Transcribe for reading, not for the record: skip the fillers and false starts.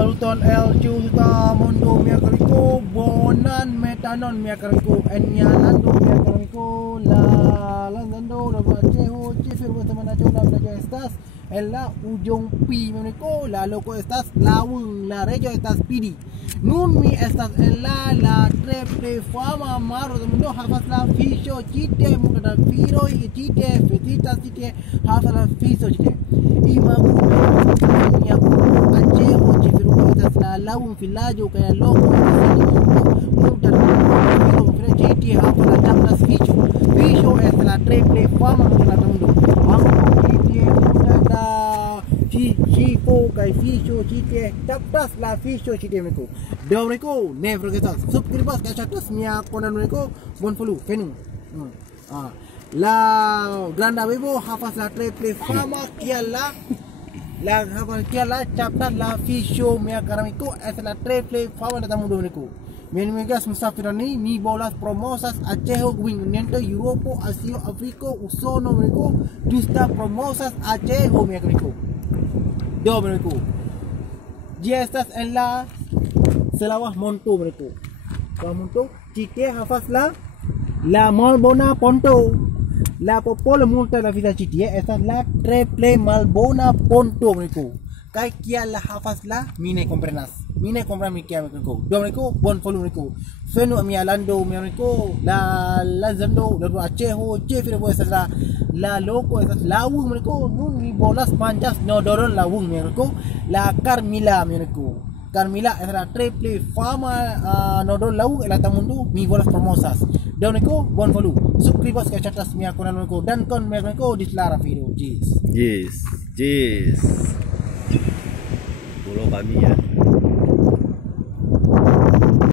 Saluton el justa mondo miakariko bonan metanon miakariko enyalando miakariko la lanzando lo machejo chifir teman aja la estas en la ujung pi miakariko la loco estas lawung la rejo estas pidi nun mi estas en la trepe fama maro de mundo havas la ficho chite muda firo y chite fetitas chite havas la ficho chite y mamu achejo chifiru estas la lawung filajo kaya loco muda firo chite havas la chaplas ficho es la trepe fama de la mundo mamu chite muda Chico kai ficho chite taptas la ficho chite meko domreko never forget subscribe ka chatas mia konan meko bon follow fenu la granda bebo hafas la triple fama kiala la hafas kiala taptas la ficho mia karamiko es la triple fama da mundo meko Menmegas musafirani ni bolas promosas Achejo wingnento Europo Asio Afriko usono mereko justa promosas Achejo mereko do mereko dia estas en la selawah monto mereko la monto chite hafas la malbona ponto la popol multa la vida chite estas la triple malbona ponto mereko kai kia la hafas la mine comprenas mine compra mi kia mereko do mereko bon follow mereko fenu mi alando mereko la zando la acheho chefre pues la loco esas la wung mereko nun mi bolas manjas no doron la wung mereko la Carmila mereko Carmila es la triple fama no don la wung la tamundo mi bolas promosas do mereko bon follow subscribas ke chatas mi akun mereko dan kon mereko dislara video yes Follow kami ya.